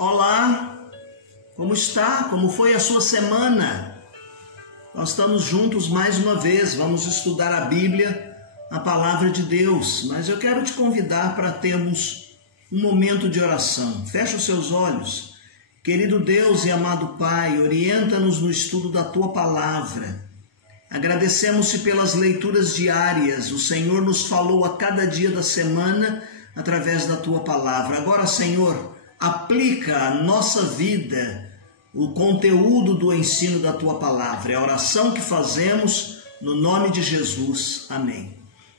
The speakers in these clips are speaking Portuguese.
Olá, como está? Como foi a sua semana? Nós estamos juntos mais uma vez, vamos estudar a Bíblia, a Palavra de Deus, mas eu quero te convidar para termos um momento de oração. Feche os seus olhos. Querido Deus e amado Pai, orienta-nos no estudo da Tua Palavra. Agradecemos-te pelas leituras diárias, o Senhor nos falou a cada dia da semana através da Tua Palavra. Agora, Senhor, aplica à nossa vida o conteúdo do ensino da Tua Palavra. É a oração que fazemos no nome de Jesus. Amém.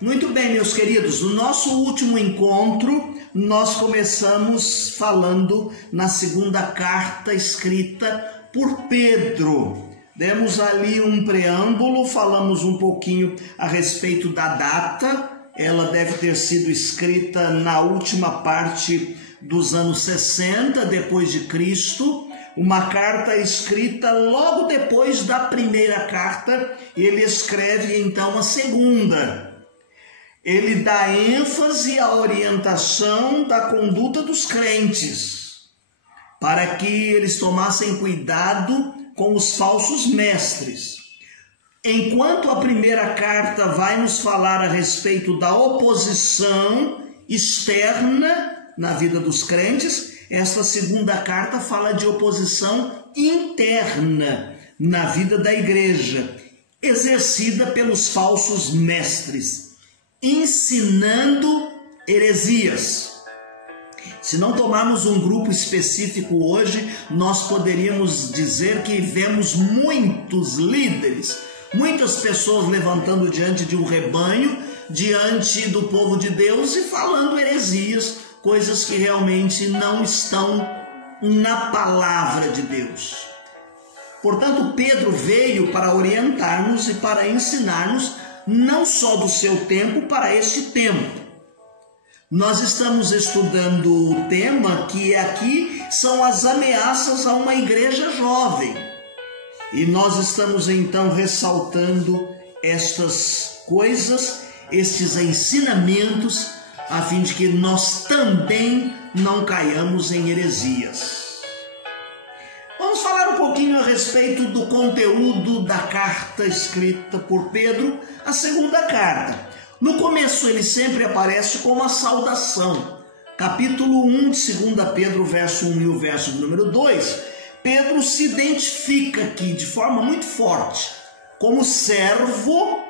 Muito bem, meus queridos, no nosso último encontro, nós começamos falando na segunda carta escrita por Pedro. Demos ali um preâmbulo, falamos um pouquinho a respeito da data. Ela deve ter sido escrita na última parte dos anos 60 depois de Cristo, uma carta escrita logo depois da primeira carta. Ele escreve então a segunda. Ele dá ênfase à orientação da conduta dos crentes, para que eles tomassem cuidado com os falsos mestres. Enquanto a primeira carta vai nos falar a respeito da oposição externa na vida dos crentes, esta segunda carta fala de oposição interna na vida da igreja, exercida pelos falsos mestres, ensinando heresias. Se não tomarmos um grupo específico hoje, nós poderíamos dizer que vemos muitos líderes, muitas pessoas levantando diante de um rebanho, diante do povo de Deus e falando heresias, coisas que realmente não estão na palavra de Deus. Portanto, Pedro veio para orientar-nos e para ensinar-nos não só do seu tempo para este tempo. Nós estamos estudando o tema que aqui são as ameaças a uma igreja jovem. E nós estamos então ressaltando estas coisas, estes ensinamentos, a fim de que nós também não caiamos em heresias. Vamos falar um pouquinho a respeito do conteúdo da carta escrita por Pedro, a segunda carta. No começo ele sempre aparece com uma saudação. Capítulo 1 de 2 Pedro, verso 1 e o verso número 2, Pedro se identifica aqui de forma muito forte como servo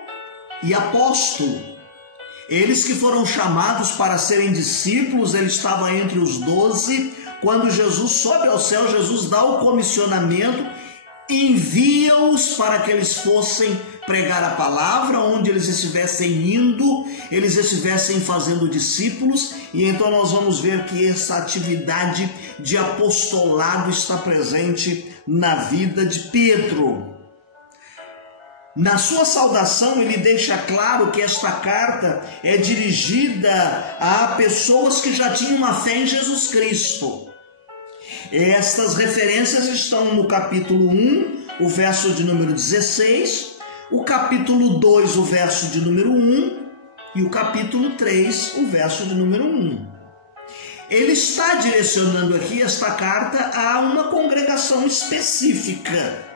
e apóstolo. Eles que foram chamados para serem discípulos, ele estava entre os 12, quando Jesus sobe ao céu, Jesus dá o comissionamento, envia-os para que eles fossem pregar a palavra, onde eles estivessem indo, eles estivessem fazendo discípulos, e então nós vamos ver que essa atividade de apostolado está presente na vida de Pedro. Na sua saudação, ele deixa claro que esta carta é dirigida a pessoas que já tinham uma fé em Jesus Cristo. Estas referências estão no capítulo 1, o verso de número 16, o capítulo 2, o verso de número 1, e o capítulo 3, o verso de número 1. Ele está direcionando aqui esta carta a uma congregação específica.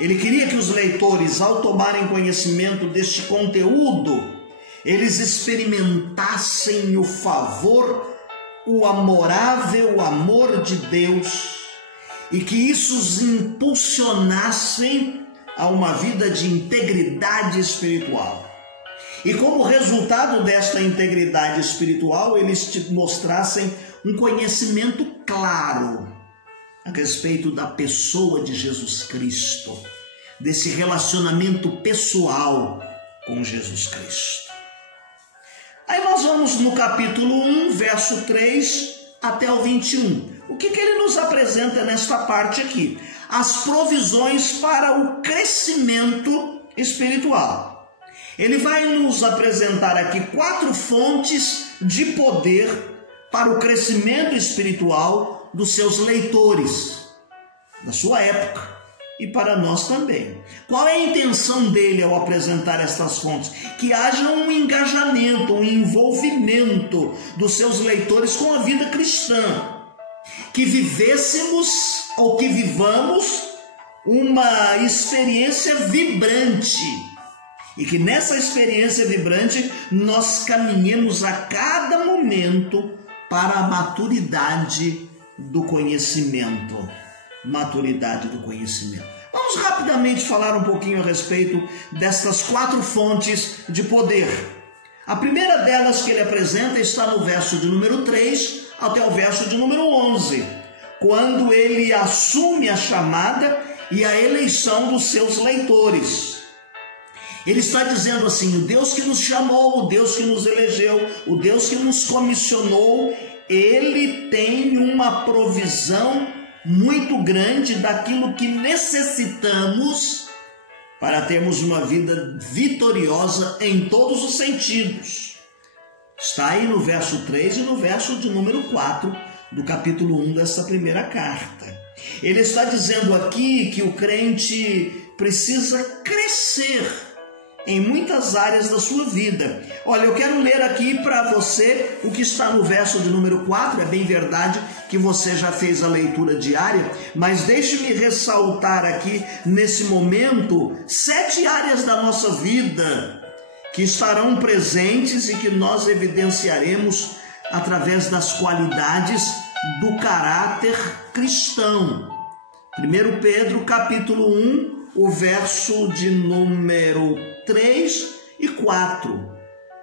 Ele queria que os leitores, ao tomarem conhecimento deste conteúdo, eles experimentassem o favor, o amorável amor de Deus, e que isso os impulsionassem a uma vida de integridade espiritual. E como resultado desta integridade espiritual, eles te mostrassem um conhecimento claro a respeito da pessoa de Jesus Cristo, desse relacionamento pessoal com Jesus Cristo. Aí nós vamos no capítulo 1, verso 3 até o 21. O que ele nos apresenta nesta parte aqui? As provisões para o crescimento espiritual. Ele vai nos apresentar aqui 4 fontes de poder para o crescimento espiritual dos seus leitores, da sua época, e para nós também. Qual é a intenção dele ao apresentar estas fontes? Que haja um engajamento, um envolvimento dos seus leitores com a vida cristã. que vivêssemos ou que vivamos uma experiência vibrante e que nessa experiência vibrante nós caminhemos a cada momento para a maturidade do conhecimento. Maturidade do conhecimento. Vamos rapidamente falar um pouquinho a respeito destas 4 fontes de poder. A primeira delas que ele apresenta está no verso de número 3 até o verso de número 11, quando ele assume a chamada e a eleição dos seus leitores. Ele está dizendo assim: o Deus que nos chamou, o Deus que nos elegeu, o Deus que nos comissionou, ele tem uma provisão muito grande daquilo que necessitamos para termos uma vida vitoriosa em todos os sentidos. Está aí no verso 3 e no verso de número 4 do capítulo 1 dessa primeira carta. Ele está dizendo aqui que o crente precisa crescer em muitas áreas da sua vida. Olha, eu quero ler aqui para você o que está no verso de número 4. É bem verdade que você já fez a leitura diária, mas deixe-me ressaltar aqui nesse momento 7 áreas da nossa vida que estarão presentes e que nós evidenciaremos através das qualidades do caráter cristão. 1 Pedro capítulo 1, o verso de número 3 e 4.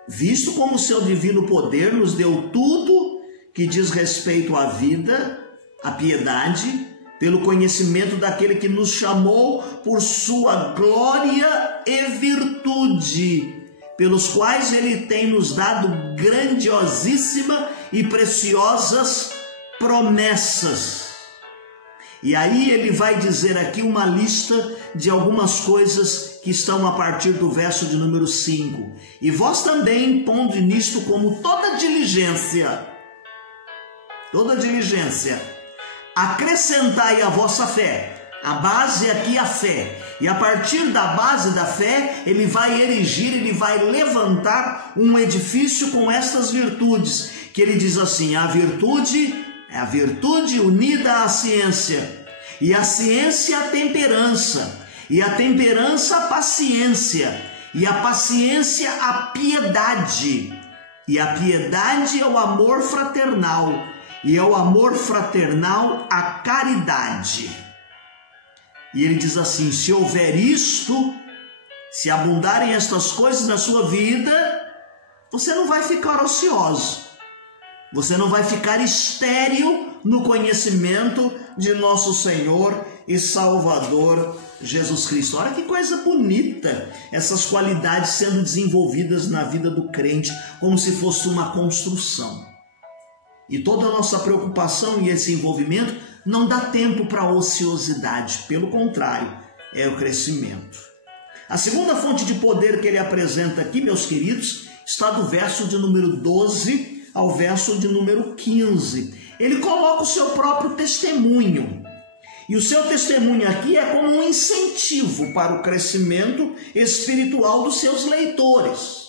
Visto como o seu divino poder nos deu tudo que diz respeito à vida, à piedade, pelo conhecimento daquele que nos chamou por sua glória e virtude, pelos quais ele tem nos dado grandiosíssima e preciosas promessas. E aí ele vai dizer aqui uma lista de algumas coisas que estão a partir do verso de número 5. E vós também, pondo nisto como toda diligência, acrescentai a vossa fé. A base aqui é a fé. E a partir da base da fé, ele vai erigir, ele vai levantar um edifício com estas virtudes, que ele diz assim: a virtude é a virtude unida à ciência, e a ciência a temperança, e a temperança a paciência, e a paciência a piedade, e a piedade é o amor fraternal, e é o amor fraternal a caridade. E ele diz assim: se houver isto, se abundarem estas coisas na sua vida, você não vai ficar ocioso, você não vai ficar estéril no conhecimento de nosso Senhor e Salvador Jesus Cristo. Olha que coisa bonita, essas qualidades sendo desenvolvidas na vida do crente, como se fosse uma construção. E toda a nossa preocupação e esse envolvimento não dá tempo para a ociosidade, pelo contrário, é o crescimento. A segunda fonte de poder que ele apresenta aqui, meus queridos, está do verso de número 12 ao verso de número 15. Ele coloca o seu próprio testemunho. E o seu testemunho aqui é como um incentivo para o crescimento espiritual dos seus leitores.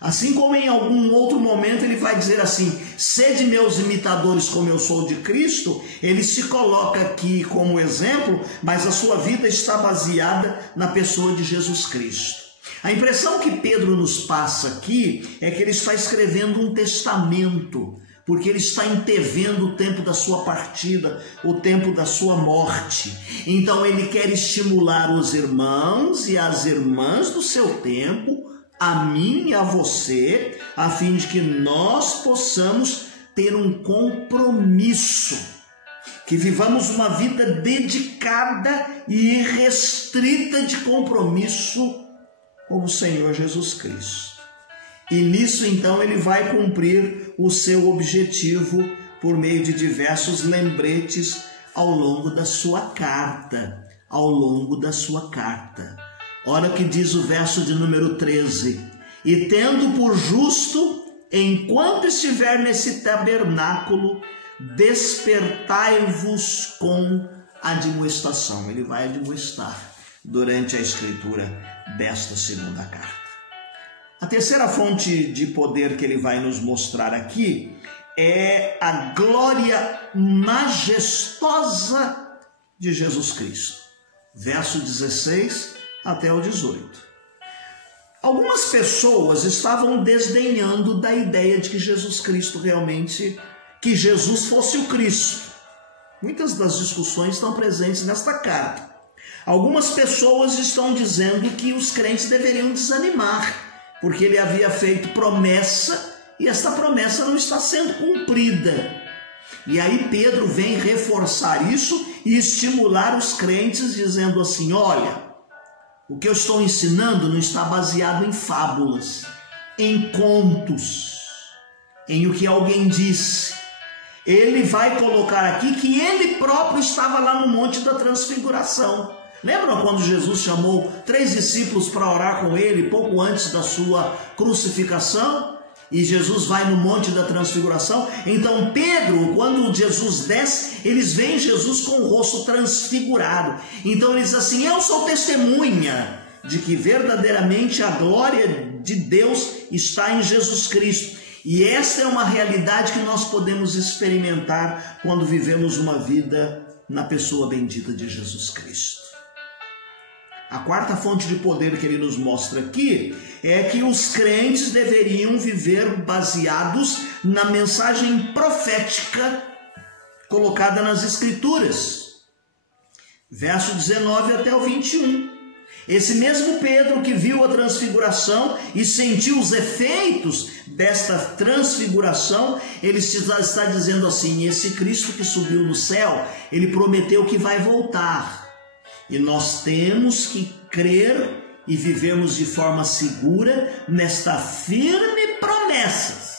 Assim como em algum outro momento ele vai dizer assim: sede meus imitadores como eu sou de Cristo, ele se coloca aqui como exemplo, mas a sua vida está baseada na pessoa de Jesus Cristo. A impressão que Pedro nos passa aqui é que ele está escrevendo um testamento, porque ele está antevendo o tempo da sua partida, o tempo da sua morte. Então ele quer estimular os irmãos e as irmãs do seu tempo, a mim e a você, a fim de que nós possamos ter um compromisso, que vivamos uma vida dedicada e irrestrita de compromisso com o Senhor Jesus Cristo. E nisso então ele vai cumprir o seu objetivo por meio de diversos lembretes ao longo da sua carta, Olha o que diz o verso de número 13: e tendo por justo, enquanto estiver nesse tabernáculo, despertai-vos com admoestação. Ele vai admoestar durante a escritura desta segunda carta. A terceira fonte de poder que ele vai nos mostrar aqui é a glória majestosa de Jesus Cristo. Verso 16 até o 18. Algumas pessoas estavam desdenhando da ideia de que Jesus Cristo realmente, que Jesus fosse o Cristo. Muitas das discussões estão presentes nesta carta. Algumas pessoas estão dizendo que os crentes deveriam desanimar, porque ele havia feito promessa e esta promessa não está sendo cumprida. E aí Pedro vem reforçar isso e estimular os crentes dizendo assim: olha, o que eu estou ensinando não está baseado em fábulas, em contos, em o que alguém disse. Ele vai colocar aqui que ele próprio estava lá no Monte da Transfiguração. Lembram quando Jesus chamou 3 discípulos para orar com ele pouco antes da sua crucificação? E Jesus vai no Monte da Transfiguração. Então Pedro, quando Jesus desce, eles veem Jesus com o rosto transfigurado. Então ele diz assim: eu sou testemunha de que verdadeiramente a glória de Deus está em Jesus Cristo. E essa é uma realidade que nós podemos experimentar quando vivemos uma vida na pessoa bendita de Jesus Cristo. A quarta fonte de poder que ele nos mostra aqui é que os crentes deveriam viver baseados na mensagem profética colocada nas Escrituras. Verso 19 até o 21. Esse mesmo Pedro que viu a transfiguração e sentiu os efeitos desta transfiguração, ele está dizendo assim: esse Cristo que subiu no céu, ele prometeu que vai voltar. E nós temos que crer e vivermos de forma segura nesta firme promessa.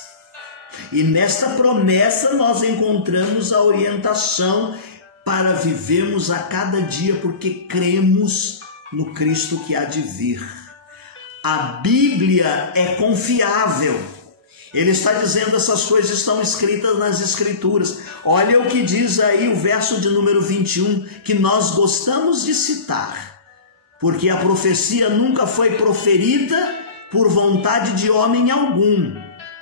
E nesta promessa nós encontramos a orientação para vivermos a cada dia, porque cremos no Cristo que há de vir. A Bíblia é confiável. Ele está dizendo essas coisas estão escritas nas Escrituras. Olha o que diz aí o verso de número 21, que nós gostamos de citar. Porque a profecia nunca foi proferida por vontade de homem algum,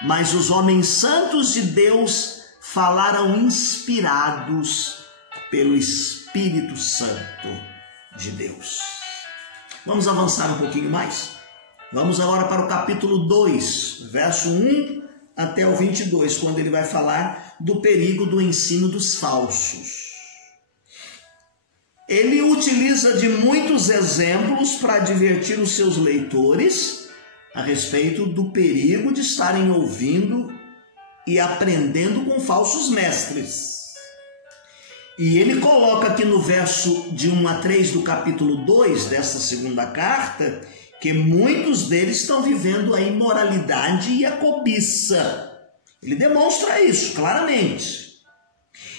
mas os homens santos de Deus falaram inspirados pelo Espírito Santo de Deus. Vamos avançar um pouquinho mais? Vamos agora para o capítulo 2, verso 1 até o 22, quando ele vai falar do perigo do ensino dos falsos. Ele utiliza de muitos exemplos para advertir os seus leitores a respeito do perigo de estarem ouvindo e aprendendo com falsos mestres. E ele coloca aqui no verso de 1 a 3 do capítulo 2 desta segunda carta, que muitos deles estão vivendo a imoralidade e a cobiça. Ele demonstra isso claramente.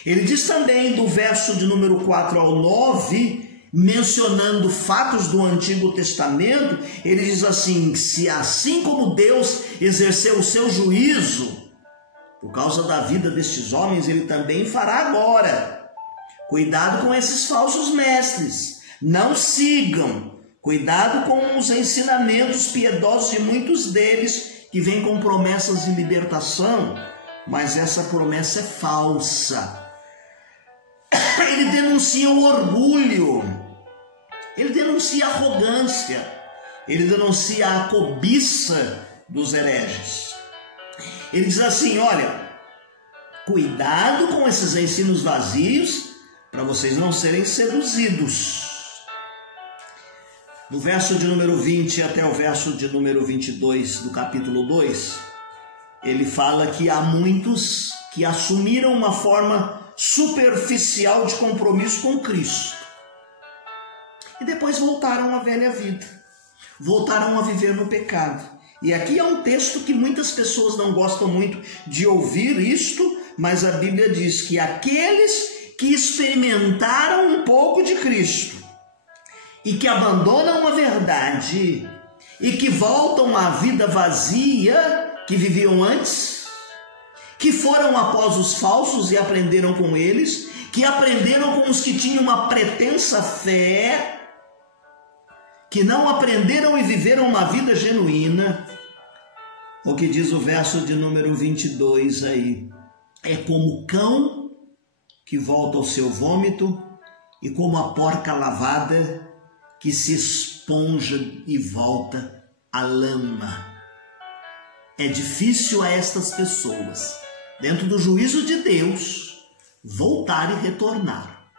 Ele diz também do verso de número 4 ao 9, mencionando fatos do Antigo Testamento, ele diz assim: se assim como Deus exerceu o seu juízo por causa da vida destes homens, ele também fará agora. Cuidado com esses falsos mestres, não sigam. Cuidado com os ensinamentos piedosos de muitos deles que vêm com promessas de libertação, mas essa promessa é falsa. Ele denuncia o orgulho, ele denuncia a arrogância, ele denuncia a cobiça dos hereges. Ele diz assim: olha, cuidado com esses ensinos vazios para vocês não serem seduzidos. No verso de número 20 até o verso de número 22 do capítulo 2, ele fala que há muitos que assumiram uma forma superficial de compromisso com Cristo e depois voltaram à velha vida, voltaram a viver no pecado. E aqui é um texto que muitas pessoas não gostam muito de ouvir isto, mas a Bíblia diz que aqueles que experimentaram um pouco de Cristo e que abandonam a verdade e que voltam à vida vazia que viviam antes, que foram após os falsos e aprenderam com eles, que aprenderam com os que tinham uma pretensa fé, que não aprenderam e viveram uma vida genuína. O que diz o verso de número 22 aí: é como o cão que volta ao seu vômito e como a porca lavada que se esponja e volta à lama. É difícil a estas pessoas, dentro do juízo de Deus, voltar e retornar,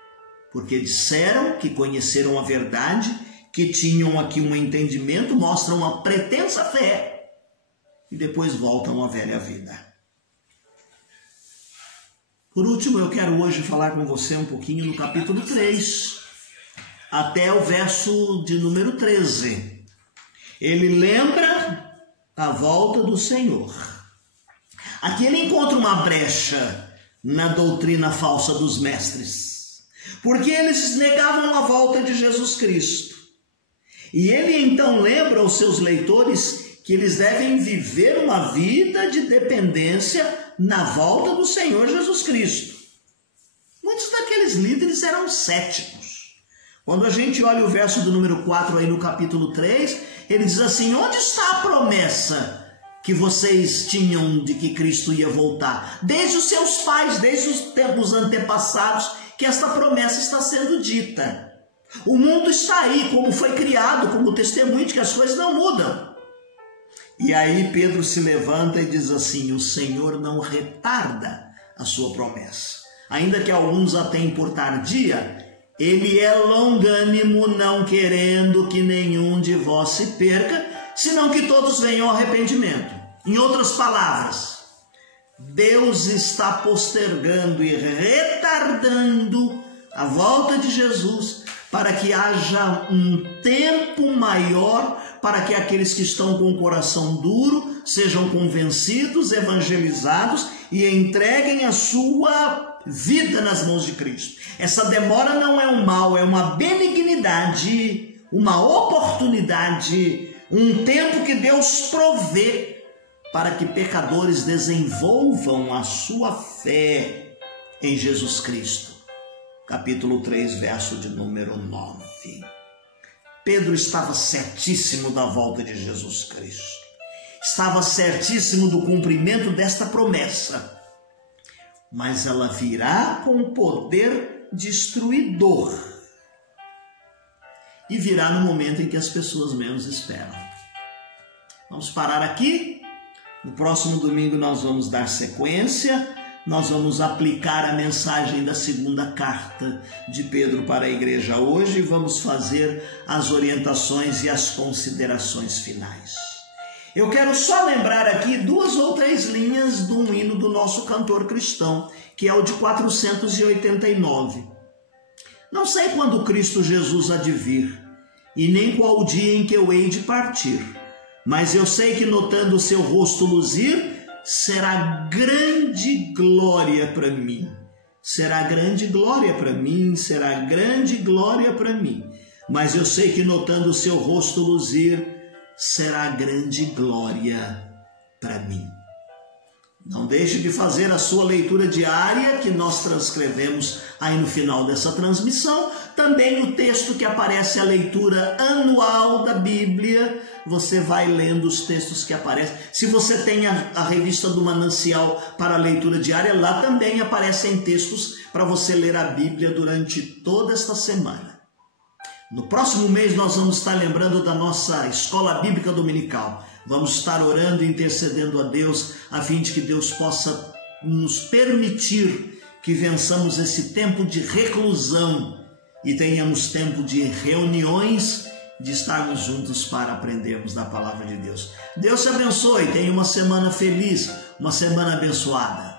porque disseram que conheceram a verdade, que tinham aqui um entendimento, mostram uma pretensa fé e depois voltam à velha vida. Por último, eu quero hoje falar com você um pouquinho no capítulo 3, até o verso de número 13. Ele lembra a volta do Senhor. Aqui ele encontra uma brecha na doutrina falsa dos mestres, porque eles negavam a volta de Jesus Cristo. E ele então lembra aos seus leitores que eles devem viver uma vida de dependência na volta do Senhor Jesus Cristo. Muitos daqueles líderes eram céticos. Quando a gente olha o verso do número 4 aí no capítulo 3, ele diz assim: onde está a promessa que vocês tinham de que Cristo ia voltar? Desde os seus pais, desde os tempos antepassados, que esta promessa está sendo dita. O mundo está aí, como foi criado, como testemunho de que as coisas não mudam. E aí Pedro se levanta e diz assim: o Senhor não retarda a sua promessa. Ainda que alguns a tenham por tardia, ele é longânimo, não querendo que nenhum de vós se perca, senão que todos venham ao arrependimento. Em outras palavras, Deus está postergando e retardando a volta de Jesus para que haja um tempo maior para que aqueles que estão com o coração duro sejam convencidos, evangelizados e entreguem a sua vida nas mãos de Cristo. Essa demora não é um mal, é uma benignidade, uma oportunidade, um tempo que Deus provê para que pecadores desenvolvam a sua fé em Jesus Cristo. Capítulo 3, verso de número 9. Pedro estava certíssimo da volta de Jesus Cristo. Estava certíssimo do cumprimento desta promessa. Mas ela virá com poder destruidor. E virá no momento em que as pessoas menos esperam. Vamos parar aqui. No próximo domingo nós vamos dar sequência. Nós vamos aplicar a mensagem da segunda carta de Pedro para a igreja hoje e vamos fazer as orientações e as considerações finais. Eu quero só lembrar aqui 2 ou 3 linhas de um hino do nosso cantor cristão, que é o de 489. Não sei quando Cristo Jesus há de vir, e nem qual o dia em que eu hei de partir, mas eu sei que notando o seu rosto luzir, será grande glória para mim. Será grande glória para mim, será grande glória para mim. Mas eu sei que notando o seu rosto luzir, será grande glória para mim. Não deixe de fazer a sua leitura diária, que nós transcrevemos aí no final dessa transmissão. Também o texto que aparece, a leitura anual da Bíblia. Você vai lendo os textos que aparecem. Se você tem a revista do Manancial para a leitura diária, lá também aparecem textos para você ler a Bíblia durante toda esta semana. No próximo mês nós vamos estar lembrando da nossa Escola Bíblica Dominical. Vamos estar orando e intercedendo a Deus, a fim de que Deus possa nos permitir que vençamos esse tempo de reclusão e tenhamos tempo de reuniões, de estarmos juntos para aprendermos da palavra de Deus. Deus te abençoe, tenha uma semana feliz, uma semana abençoada.